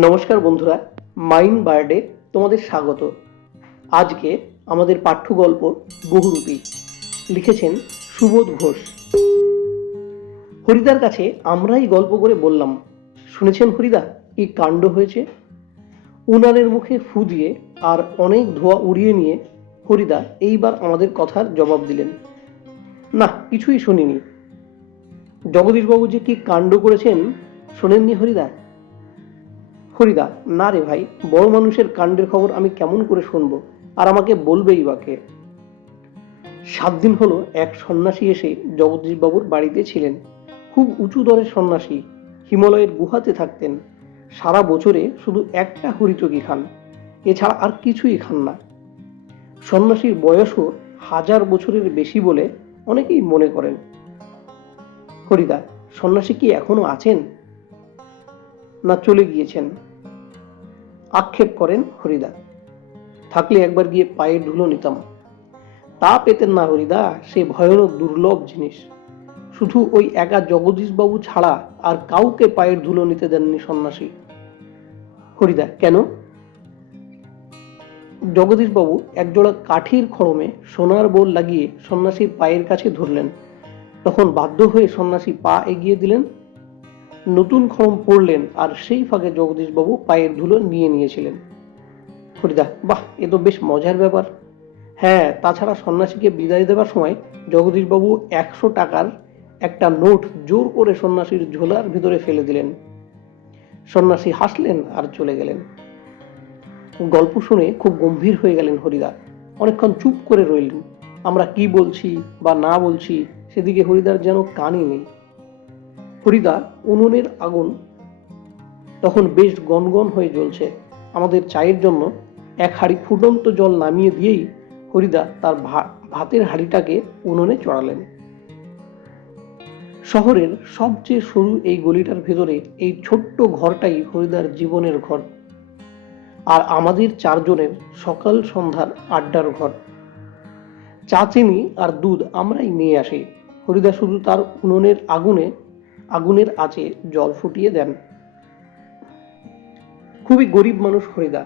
নমস্কার বন্ধুরা, মাইন্ড বার্ডে তোমাদের স্বাগত। আজকে আমাদের পাঠ্য গল্প বহুরূপী, লিখেছেন সুবোধ ঘোষ। হরিদার কাছে আমরাই গল্প করে বললাম, শুনেছেন হরিদা কি কাণ্ড হয়েছে? উনানের মুখে ফু দিয়ে আর অনেক ধোঁয়া উড়িয়ে নিয়ে হরিদা এইবার আমাদের কথার জবাব দিলেন। না, কিছুই শুনিনি। জগদীশবাবু যে কি কাণ্ড করেছেন শোনেননি হরিদা? হরিদা, না রে ভাই, বড় মানুষের কাণ্ডের খবর আমি কেমন করে শুনবো, আর আমাকে বলবেই বা কে? 7 দিন হলো এক সন্ন্যাসী এসে জগদীশবাবুর বাড়িতে ছিলেন। খুব উঁচু দরের সন্ন্যাসী, হিমালয়ের গুহাতে থাকতেন। সারা বছরে শুধু একটা হরিতকি খান, এছাড়া আর কিছুই খান না। সন্ন্যাসীর বয়সও 1000 বছরের বেশি বলে অনেকেই মনে করেন। হরিদা, সন্ন্যাসী কি এখনো আছেন, না চলে গিয়েছেন? আক্ষেপ করেন হরিদা। থাকলে একবার গিয়ে পায়ের ধুলো নিতাম। তা পেতেন না হরিদা, সে ভয়ানক দুর্লভ জিনিস। শুধু ওই একা জগদীশবাবু ছাড়া আর কাউকে পায়ের ধুলো নিতে দেননি সন্ন্যাসী। হরিদা, কেন? জগদীশবাবু একজোড়া কাঠির খড়মে সোনার বোল লাগিয়ে সন্ন্যাসীর পায়ের কাছে ধরলেন। তখন বাধ্য হয়ে সন্ন্যাসী পা এগিয়ে দিলেন। নতুন খড়ম পড়লেন, আর সেই ফাঁকে জগদীশবাবু পায়ের ধুলো নিয়ে নিয়েছিলেন। হরিদা, বাহ, এ তো বেশ মজার ব্যাপার। হ্যাঁ, তাছাড়া সন্ন্যাসীকে বিদায় দেওয়ার সময় জগদীশবাবু 100 টাকার একটা নোট জোর করে সন্ন্যাসীর ঝোলার ভিতরে ফেলে দিলেন। সন্ন্যাসী হাসলেন আর চলে গেলেন। গল্প শুনে খুব গম্ভীর হয়ে গেলেন হরিদা। অনেকক্ষণ চুপ করে রইলেন। আমরা কি বলছি বা না বলছি সেদিকে হরিদার যেন কানই নেই। হরিদা, উনুনের আগুন তখন বেশ গনগন হয়ে জ্বলছে। আমাদের চায়ের জন্য এক হাঁড়ি ফুটন্ত জল নামিয়ে দিয়েই হরিদা তার ভাতের হাঁড়িটাকে উনুনে চড়ালেন। শহরের সবচেয়ে সরু এই গলিটার ভেতরে এই ছোট্ট ঘরটাই হরিদার জীবনের ঘর, আর আমাদের 4 জনের সকাল সন্ধ্যার আড্ডার ঘর। চা, চিনি আর দুধ আমরাই নিয়ে আসি। হরিদা শুধু তার উনুনের আগুনের আঁচে জল ফুটিয়ে দেন। খুবই গরিব মানুষ হরিদা,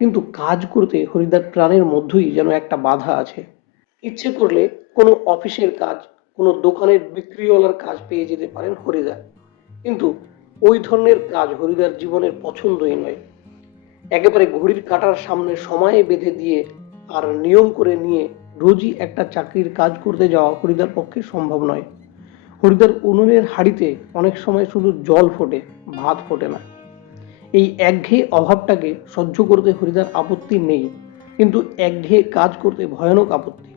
কিন্তু কাজ করতে হরিদার প্রাণের মধ্যেই যেন একটা বাধা আছে। ইচ্ছে করলে কোনো অফিসের কাজ, কোনো দোকানের বিক্রিওয়ালার কাজ পেয়ে যেতে পারেন হরিদা, কিন্তু ওই ধরনের কাজ হরিদার জীবনের পছন্দই নয়। একেবারে ঘড়ির কাঁটার সামনে সময়ে বেঁধে দিয়ে আর নিয়ম করে নিয়ে রোজই একটা চাকরির কাজ করতে যাওয়া হরিদার পক্ষে সম্ভব নয়। হরিদার উনুনের হাঁড়িতে অনেক সময় শুধু জল ফোটে, ভাত ফোটে না। এই একঘেয়ে অভাবটাকে সহ্য করতে হরিদার আপত্তি নেই, কিন্তু একঘেয়ে কাজ করতে ভয়ানক আপত্তি।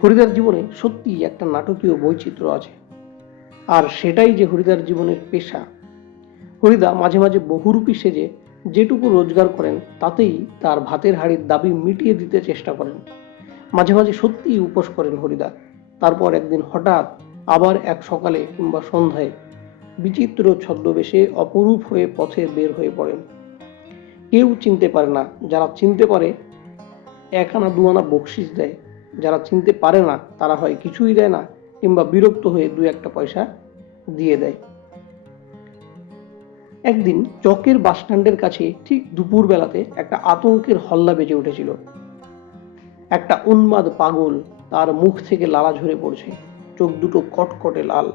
হরিদার জীবনে সত্যিই একটা নাটকীয় বৈচিত্র্য আছে, আর সেটাই যে হরিদার জীবনের পেশা। হরিদা মাঝে মাঝে বহুরূপী সেজে যেটুকু রোজগার করেন তাতেই তার ভাতের হাঁড়ির দাবি মিটিয়ে দিতে চেষ্টা করেন। মাঝে মাঝে সত্যিই উপোস করেন হরিদা। তারপর একদিন হঠাৎ আবার এক সকালে কিংবা সন্ধ্যায় বিচিত্র ছদ্মবেশে অপরূপ হয়ে পথে বের হয়ে পড়েন। কেউ চিনতে পারে না, যারা চিনতে পারে 1 আনা 2 আনা বকশিস দেয়, যারা চিনতে পারে না তারা হয় কিছুই দেয় না, কিংবা বিরক্ত হয়ে 2-1 পয়সা দিয়ে দেয়। একদিন চকের বাসস্ট্যান্ডের কাছে ঠিক দুপুর বেলাতে একটা আতঙ্কের হল্লা বেজে উঠেছিল। একটা উন্মাদ পাগল, তার মুখ থেকে লালা ঝরে পড়ছে, চোখ দুটো কটকটে লাল,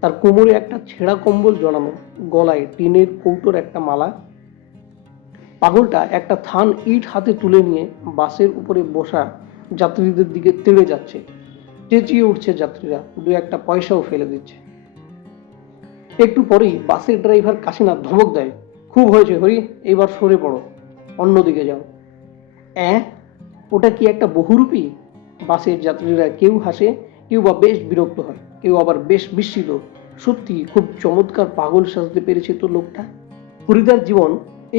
তার কোমরে একটা ছেঁড়া কম্বল জড়ানো, গলায় টিনের কৌটোর একটা মালা। পাগলটা একটা থান ইট হাতে তুলে নিয়ে বাসের উপরে বসা যাত্রীদের দিকে তেড়ে যাচ্ছে। চেঁচিয়ে উঠছে যাত্রীরা, 2-1 পয়সাও ফেলে দিচ্ছে। একটু পরেই বাসের ড্রাইভার কাশীনাথ ধমক দেয়, খুব হয়েছে হরি, এইবার সরে পড়ো, অন্যদিকে যাও। ওটা কি একটা বহুরূপী? বাসের যাত্রীরা কেউ হাসে, কেউ বা বেশ বিরক্ত হয়, কেউ আবার বেশ বিস্মিত। সত্যি খুব চমৎকার পাগল সাজতে পেরেছে তো লোকটা। হরিদার জীবন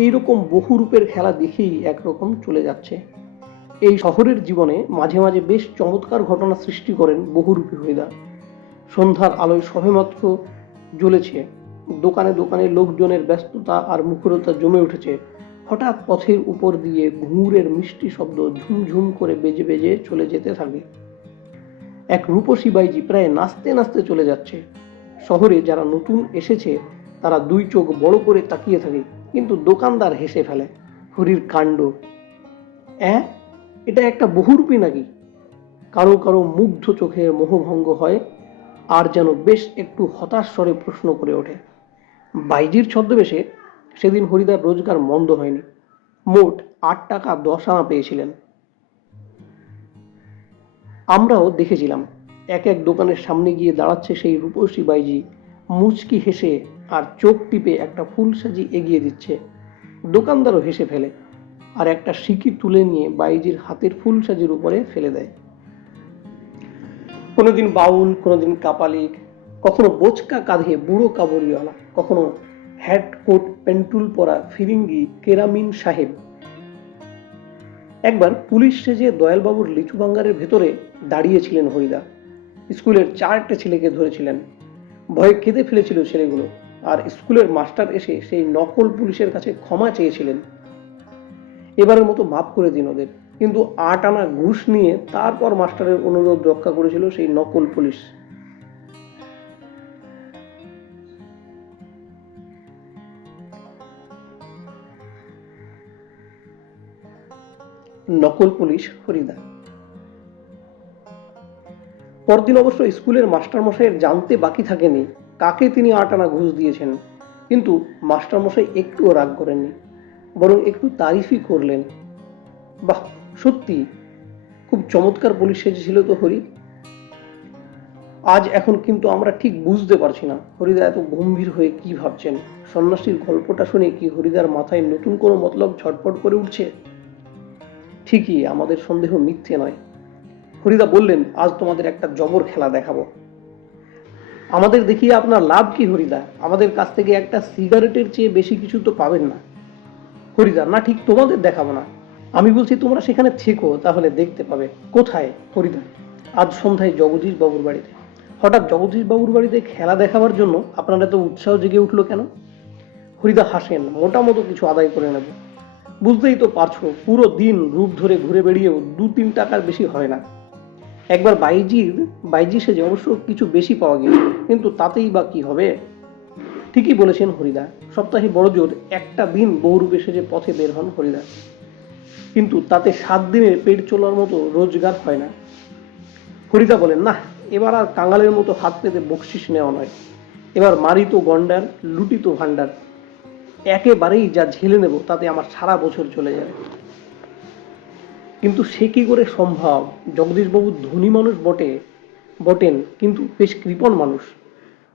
এইরকম বহুরূপের খেলা দেখেই একরকম চলে যাচ্ছে। এই শহরের জীবনে মাঝে মাঝে বেশ চমৎকার ঘটনা সৃষ্টি করেন বহুরূপী হরিদা। সন্ধ্যার আলোয় সবেমাত্র জ্বলেছে, দোকানে দোকানে লোকজনের ব্যস্ততা আর মুখরতা জমে উঠেছে। হঠাৎ পথের উপর দিয়ে ঘুঙুরের মিষ্টি শব্দ ঝুমঝুম করে বেজে বেজে চলে যেতে থাকে। এক রূপসী বাইজি প্রায় নাচতে নাচতে চলে যাচ্ছে। শহরে যারা নতুন এসেছে তারা দুই চোখ বড় করে তাকিয়ে থাকে, কিন্তু দোকানদার হেসে ফেলে। হরির কাণ্ড, এটা একটা বহুরূপী নাকি? কারো কারো মুগ্ধ চোখের মোহভঙ্গ হয়, আর যেন বেশ একটু হতাশ স্বরে প্রশ্ন করে ওঠে। বাইজির ছদ্মবেশে সেদিন হরিদার রোজগার মন্দ হয়নি। মোট 8 টাকা 10 আনা পেয়েছিলেন। আমরাও দেখেছিলাম, এক এক দোকানের সামনে গিয়ে দাঁড়াচ্ছে সেই রূপসী বাইজি, মুচকি হেসে আর চোখ টিপে একটা ফুলসাজি এগিয়ে দিচ্ছে। দোকানদারও হেসে ফেলে আর একটা সিকি তুলে নিয়ে বাইজির হাতের ফুলসাজির উপরে ফেলে দেয়। কোনোদিন বাউল, কোনোদিন কাপালিক, কখনো বোচকা কাঁধে বুড়ো কাবুলিওয়ালা, কখনো হ্যাট কোট পেন্টুল পরা ফিরিঙ্গি কেরামিন সাহেব। একবার পুলিশ সেজে দয়ালবাবুর লিচু ভাঙ্গারের ভেতরে দাঁড়িয়েছিলেন হরিদা। স্কুলের 4টে ছেলেকে ধরেছিলেন। ভয়ে কেঁদে ফেলেছিল ছেলেগুলো, আর স্কুলের মাস্টার এসে সেই নকল পুলিশের কাছে ক্ষমা চেয়েছিলেন। এবারের মতো মাফ করে দিন ওদের। কিন্তু 8 আনা ঘুষ নিয়ে তারপর মাস্টারের অনুরোধ রক্ষা করেছিল সেই নকল পুলিশ। নকল পুলিশ হরিদা। পরদিন অবশ্য স্কুলের মাস্টারমশাইয়ের জানতে বাকি থাকেনি কাকে তিনি 8 আনা ঘুষ দিয়েছেন, কিন্তু মাস্টারমশাই একটুও রাগ করেননি, বরং একটু তারিফই করলেন। বাহ, সত্যি খুব চমৎকার পুলিশ সেজেছিল তো হরি। আজ এখন কিন্তু আমরা ঠিক বুঝতে পারছি না হরিদা এত গম্ভীর হয়ে কি ভাবছেন। সন্ন্যাসীর গল্পটা শুনে কি হরিদার মাথায় নতুন কোনো মতলব ঝটপট করে উঠছে? ঠিকই, আমাদের সন্দেহ মিথ্যে নয়। হরিদা বললেন, আজ তোমাদের একটা জবর খেলা দেখাবো। আমাদের দেখিয়ে আপনার লাভ কি হরিদা? আমাদের কাছ থেকে একটা সিগারেটের চেয়ে বেশি কিছু তো পাবেন না। হরিদা, না, ঠিক তোমাদের দেখাবো না, আমি বলছি তোমরা সেখানে থেকো, তাহলে দেখতে পাবে। কোথায়? হরিদা, আজ সন্ধ্যায় জগদীশ বাবুর বাড়িতে। হঠাৎ জগদীশ বাবুর বাড়িতে খেলা দেখাবার জন্য আপনার এত উৎসাহ জেগে উঠলো কেন? হরিদা হাসেন, মোটামতো কিছু আদায় করে নেব। বুঝতেই তো পারছো, পুরো দিন রূপ ধরে ঘুরে বেড়িয়েও 2-3 টাকার বেশি হয় না। একবার বাইজি সেজে অবশ্য কিছু বেশি পাওয়া গিয়েছিল, কিন্তু তাতেই বা কি হবে? ঠিকই বলেছেন হরিদা, সপ্তাহে বড় জোর একটা দিন বহুরূপে সেজে পথে বের হন হরিদা, কিন্তু তাতে 7 দিনের পেট চলার মতো রোজগার হয় না। হরিদা বলেন, না, এবার আর কাঙালের মতো হাত পেতে বকশিস নেওয়া নয়। এবার মারি তো গন্ডার, লুটি তো ভান্ডার। একেবারেই যা ঝেলে নেব তাতে আমার সারা বছর চলে যাবে। কিন্তু সে কি করে সম্ভব? জগদীশবাবু ধনী মানুষ বটেন, কিন্তু বেশ কৃপণ মানুষ।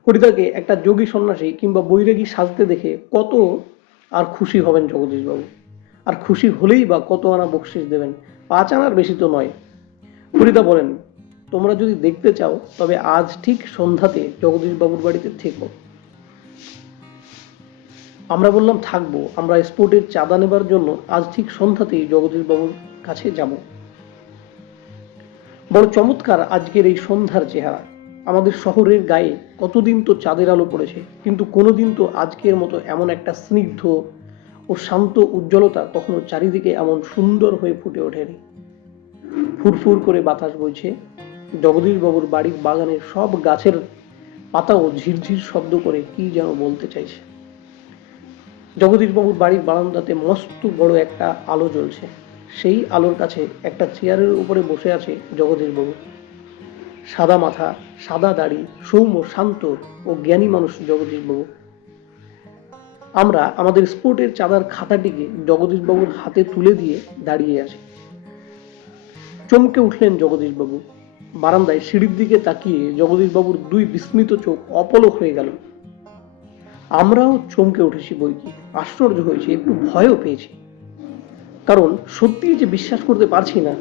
হরিদাকে একটা যোগী সন্ন্যাসী কিংবা বৈরাগী সাজতে দেখে কত আর খুশি হবেন জগদীশবাবু? আর খুশি হলেই বা কত আনা বকশিস দেবেন? 5 আনার বেশি তো নয়। হরিদা বলেন, তোমরা যদি দেখতে চাও তবে আজ ঠিক সন্ধ্যাতে জগদীশবাবুর বাড়িতে থেকো। আমরা বললাম থাকবো, আমরা স্পোর্টের চাঁদা নেবার জন্য আজ ঠিক সন্ধ্যাতেই জগদীশবাবুর কাছে যাব। বড় চমৎকার আজকের এই সন্ধ্যার চেহারা। আমাদের শহরের গায়ে কতদিন তো চাঁদের আলো পড়েছে, কিন্তু কোনোদিন তো আজকের মতো এমন একটা স্নিগ্ধ ও শান্ত উজ্জ্বলতা কখনো চারিদিকে এমন সুন্দর হয়ে ফুটে ওঠেনি। ফুরফুর করে বাতাস বইছে। জগদীশবাবুর বাড়ির বাগানের সব গাছের পাতাও ঝিরঝির শব্দ করে কি যেন বলতে চাইছে। জগদীশবাবুর বাড়ির বারান্দাতে মস্ত বড় একটা আলো জ্বলছে। সেই আলোর কাছে একটা চেয়ারের উপরে বসে আছে জগদীশবাবু। সাদা মাথা, সাদা দাড়ি, সৌম্য, শান্ত ও জ্ঞানী মানুষ জগদীশবাবু। আমরা আমাদের স্পোর্টের চাঁদার খাতাটিকে জগদীশবাবুর হাতে তুলে দিয়ে দাঁড়িয়ে আছি। চমকে উঠলেন জগদীশবাবু। বারান্দায় সিঁড়ির দিকে তাকিয়ে জগদীশবাবুর 2 বিস্মিত চোখ অপলক হয়ে গেল। আমরাও চমকে উঠেছি বইকি, আশ্চর্য হয়েছি, একটু ভয়ও পেয়েছি। কারণ সত্যিই যে বিশ্বাস করতে পারছি না,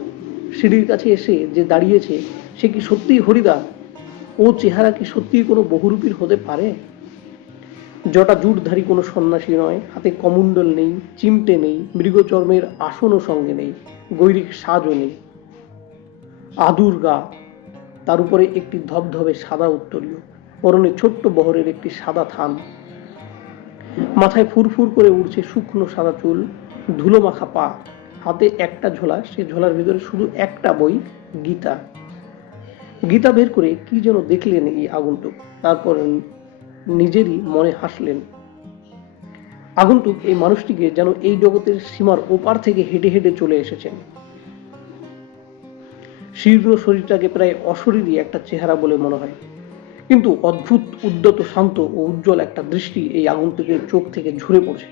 সিঁড়ির কাছে এসে যে দাঁড়িয়েছে সে কি সত্যিই হরিদা? ও চেহারা কি সত্যিই কোনো বহুরূপীর হতে পারে? জটা জুটধারী কোনো সন্ন্যাসী নয়, হাতে কমণ্ডল নেই, চিমটে নেই, মৃগচর্মের আসনও সঙ্গে নেই, গৈরিক সাজও নেই। আদুর গা, তার উপরে একটি ধবধবে সাদা উত্তরীয়, পরনে ছোট্ট বহরের একটি সাদা থান। মাথায় ফুরফুর করে উঠছে শুকনো সাদা চুল, ধুলো মাখা পা, হাতে একটা ঝোলা, সে ঝোলার ভিতরে শুধু একটা বই, গীতা। গীতা বের করে কি যেন দেখলেন এই আগন্তুক, তারপর নিজেরই মনে হাসলেন। আগন্তুক এই মানুষটিকে যেন এই জগতের সীমার ওপার থেকে হেঁটে হেঁটে চলে এসেছেন। শীর্ণ শরীরটাকে প্রায় অশরীরী একটা চেহারা বলে মনে হয়, কিন্তু অদ্ভুত উদ্যত শান্ত ও উজ্জ্বল একটা দৃষ্টি এই আগন্তুকের চোখ থেকে ঝরে পড়ছে।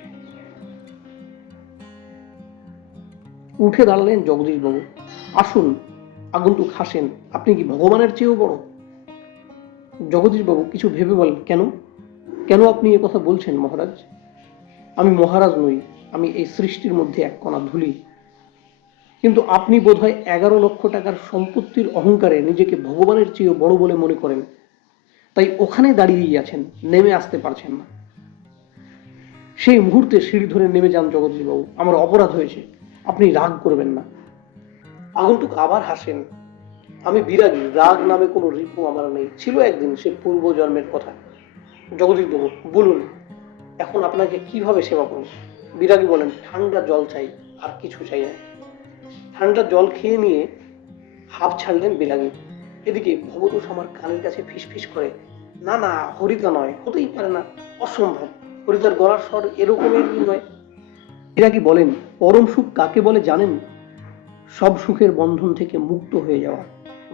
উঠে দাঁড়ালেন জগদীশবাবু। আসুন। আগন্তুক হাসেন। আপনি কি ভগবানের চেয়েও বড়? জগদীশবাবু কিছু ভেবে বলেন, কেন কেন আপনি এ কথা বলছেন মহারাজ? আমি মহারাজ নই, আমি এই সৃষ্টির মধ্যে এক কণা ধুলি। কিন্তু আপনি বোধহয় 11 লক্ষ টাকার সম্পত্তির অহংকারে নিজেকে ভগবানের চেয়েও বড় বলে মনে করেন, তাই ওখানে দাঁড়িয়েই আছেন, নেমে আসতে পারছেন না। সেই মুহূর্তে সিঁড়ি ধরে নেমে যান জগদীশবাবু। আমার অপরাধ হয়েছে, আপনি রাগ করবেন না। আগন্তুক আবার হাসেন। আমি বিরাগী, রাগ নামে কোনো রিপু আমার নেই, ছিল একদিন, সে পূর্ব জন্মের কথা। জগদীশবাবু বলুন, এখন আপনাকে কিভাবে সেবা করব? বিরাগী বলেন, ঠান্ডা জল চাই, আর কিছু চাই না। ঠান্ডা জল খেয়ে নিয়ে হাঁপ ছাড়লেন বিরাগী। এদিকে ভবতোষ আমার কানের কাছে ফিসফিস করে, না না, হরিদা নয়, হতেই পারে না, অসম্ভব, হরিদার গলার স্বর এরকমেরই নয়। বিরাগী বলেন, পরম সুখ কাকে বলে জানেন? সব সুখের বন্ধন থেকে মুক্ত হয়ে যাওয়া।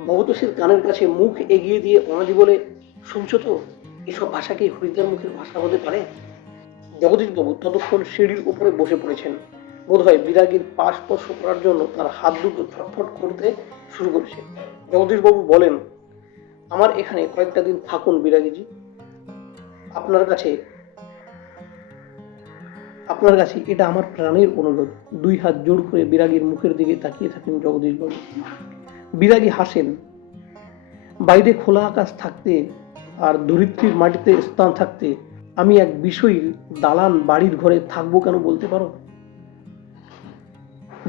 ভবতোষের কানের কাছে মুখ এগিয়ে দিয়ে অনাদি বলে, শুনছো তো, এসব ভাষা কি হরিদার মুখের ভাষা হতে পারে? জগদীশবাবু ততক্ষণ সিঁড়ির উপরে বসে পড়েছেন। বোধহয় বিরাগীর পা স্পর্শ করার জন্য তার হাত দুটো ছটফট করতে শুরু করেছে। জগদীশবাবু বলেন, আমার এখানে কয়েকটা দিন থাকুন বিরাগীজি। আপনার কাছে এটা আমার প্রাণের অনুরোধ। 2 হাত জোড় করে বিরাগীর মুখের দিকে তাকিয়ে থাকেন জগদীশবাবু। বিরাগী হাসেন। বাইরে খোলা আকাশ থাকতে আর ধরিত্রীর মাটিতে স্থান থাকতে আমি এক বিষয়ী দালান বাড়ির ঘরে থাকবো কেন বলতে পারো?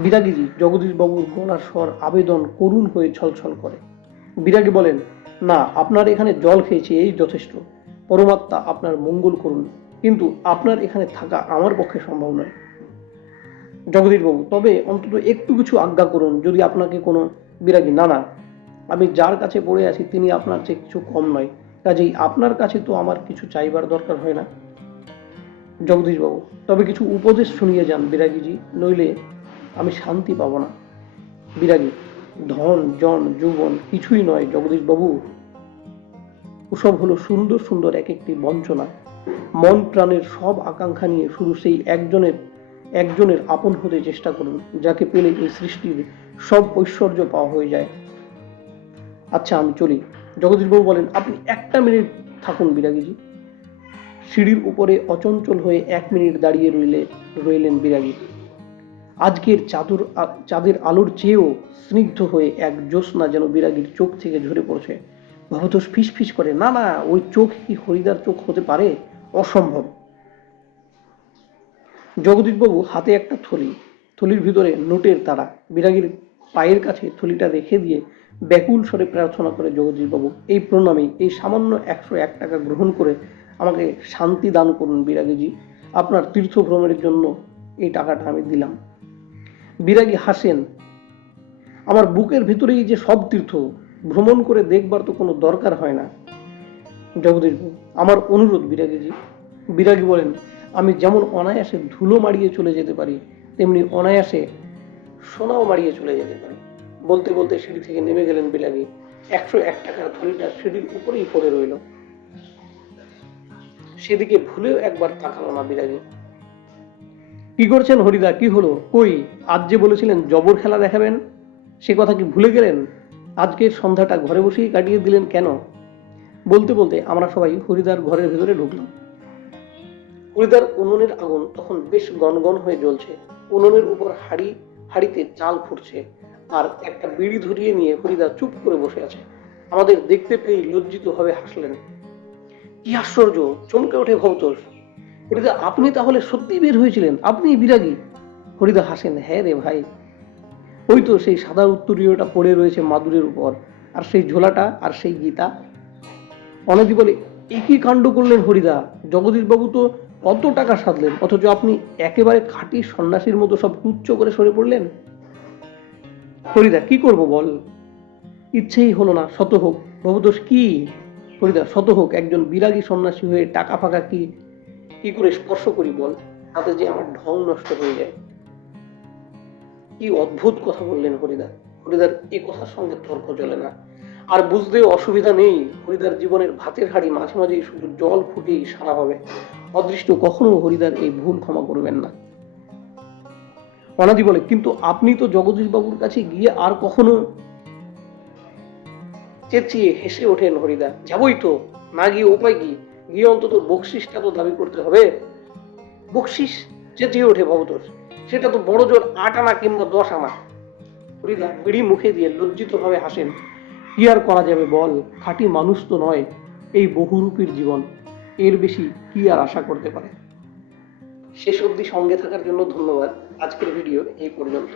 বিরাগীজি, জগদীশবাবুর গলার স্বর আবেদন করুণ হয়ে ছলছল করে। বিরাগী বলেন, না, আপনার এখানে জল খেয়েছি, এই যথেষ্ট। পরমাত্মা আপনার মঙ্গল করুন, কিন্তু আপনার এখানে থাকা আমার পক্ষে সম্ভব নয়। জগদীশবাবু, তবে অন্তত একটু কিছু আজ্ঞা করুন, যদি আপনাকে কোনো। বিরাগী, না না, আমি যার কাছে পড়ে আছি তিনি আপনার চেয়ে কিছু কম নয়, কাজেই আপনার কাছে তো আমার কিছু চাইবার দরকার হয় না। জগদীশবাবু, তবে কিছু উপদেশ শুনিয়ে যান বিরাগীজি, নইলে আমি শান্তি পাব না। বিরাগী, ধন জন যৌবন কিছুই নয় জগদীশবাবু, ওসব হলো সুন্দর সুন্দর এক একটি বঞ্চনা। মন প্রাণের সব আকাঙ্ক্ষা নিয়ে শুধু সেই একজনের আপন হতে চেষ্টা করুন, যাকে পেলে এই সৃষ্টির সব ঐশ্বর্য পাওয়া হয়ে যায়। আচ্ছা, আমি চলি। জগদীশবাবু বলেন, আপনি একটা মিনিট থাকুন বিরাগীজি। সিঁড়ির উপরে অচঞ্চল হয়ে 1 মিনিট দাঁড়িয়ে রইলেন বিরাগী। আজকের চাঁদের আলোর চেয়েও স্নিগ্ধ হয়ে এক জ্যোৎস্না যেন বিরাগীর চোখ থেকে ঝরে পড়ছে। ভবতোষ ফিসফিস করে, না না, ওই চোখ কি হরিদার চোখ হতে পারে? অসম্ভব। জগদীশবাবু হাতে একটা থলির ভিতরে নোটের তাড়া। বিরাগীর পায়ের কাছে থলিটা রেখে দিয়ে ব্যাকুল স্বরে প্রার্থনা করে জগদীশবাবু, এই প্রণামী, এই সামান্য 101 টাকা গ্রহণ করে আমাকে শান্তি দান করুন বিরাগীজি। আপনার তীর্থ ভ্রমণের জন্য এই টাকাটা আমি দিলাম। বিরাগী হাসেন। আমার বুকের ভিতরেই যে সব তীর্থ, ভ্রমণ করে দেখবার তো কোনো দরকার হয় না। জগদীশবাবু, আমার অনুরোধ বিরাগীজি। বিরাগী বলেন, আমি যেমন অনায়াসে ধুলো মারিয়ে চলে যেতে পারি, তেমনি অনায়াসে সোনাও মারিয়ে চলে যেতে পারি। বলতে বলতে সিঁড়ি থেকে নেমে গেলেন বিরাগী। 101 টাকার থলিটা সিঁড়ির উপরেই পড়ে রইল। সেদিকে ভুলেও একবার তাকালো না বিরাগী। কি করছেন হরিদা? কি হলো? কই, আজ যে বলেছিলেন জবর খেলা দেখাবেন, সে কথা কি ভুলে গেলেন? আজকের সন্ধ্যাটা ঘরে বসেই কাটিয়ে দিলেন কেন? বলতে বলতে আমরা সবাই হরিদার ঘরের ভেতরে ঢুকলাম। হরিদার উনুনের আগুন তখন বেশ গনগন হয়ে জ্বলছে। উনুনের উপর হাড়িতে চাল ফুটছে, আর একটা বিড়ি ধরিয়ে নিয়ে হরিদা চুপ করে বসে আছে। আমাদের দেখতে পেয়ে লজ্জিত ভাবে হাসলেন। কি আশ্চর্য! চমকে ওঠে ভবতোষ। হরিদা, আপনি তাহলে সত্যি বের হয়েছিলেন? আপনি বিরাগী? হরিদা হাসেন, হ্যাঁ রে ভাই, ওই তো সেই সাদা উত্তরীয়টা পড়ে রয়েছে মাদুরের উপর, আর সেই ঝোলাটা, আর সেই গীতা। অনেদি বলে, একই কাণ্ড করলেন হরিদা, জগদীশবাবু তো কত টাকা সাধলেন, অথচ আপনি একেবারে খাঁটি সন্ন্যাসীর মতো সব তুচ্ছ করে সরে পড়লেন। হরিদা, কি করব বল, ইচ্ছেই হলো না। শত হোক। ভবতোষ, কি? হরিদা, শত হোক, একজন বিরাগী সন্ন্যাসী হয়ে টাকা ফাঁকা কি করে স্পর্শ করি বল? তাতে যে আমার ঢং নষ্ট হয়ে যায়। কি অদ্ভুত কথা বললেন হরিদা। হরিদার এ কথার সঙ্গে তর্ক চলে না। আর বুঝতেও অসুবিধা নেই, হরিদার জীবনের ভাতের হাঁড়ি মাঝে মাঝেই শুধু জল ফুটেই সারা হবে। অদৃষ্ট কখনো হরিদার এই ভুল ক্ষমা করবেন না। অনাদি বলে, কিন্তু আপনি তো জগদীশ বাবুর কাছে গিয়ে আর কখনো? চেঁচিয়ে হেসে ওঠেন হরিদা। যাবই তো, না গিয়ে উপায় কি? গিয়ে অন্তত বকশিসটা তো দাবি করতে হবে। বকশিস? চেঁচিয়ে ওঠে ভবতোষ। সেটা তো বড় জোর ৮ আনা কিংবা ১০ আনা। হরিদা বিড়ি মুখে দিয়ে লজ্জিত ভাবে হাসেন। কি আর করা যাবে বল, খাঁটি মানুষ তো নয় এই বহুরূপীর জীবন, এর বেশি কি আর আশা করতে পারে। শেষ অবধি সঙ্গে থাকার জন্য ধন্যবাদ। আজকের ভিডিও এই পর্যন্ত।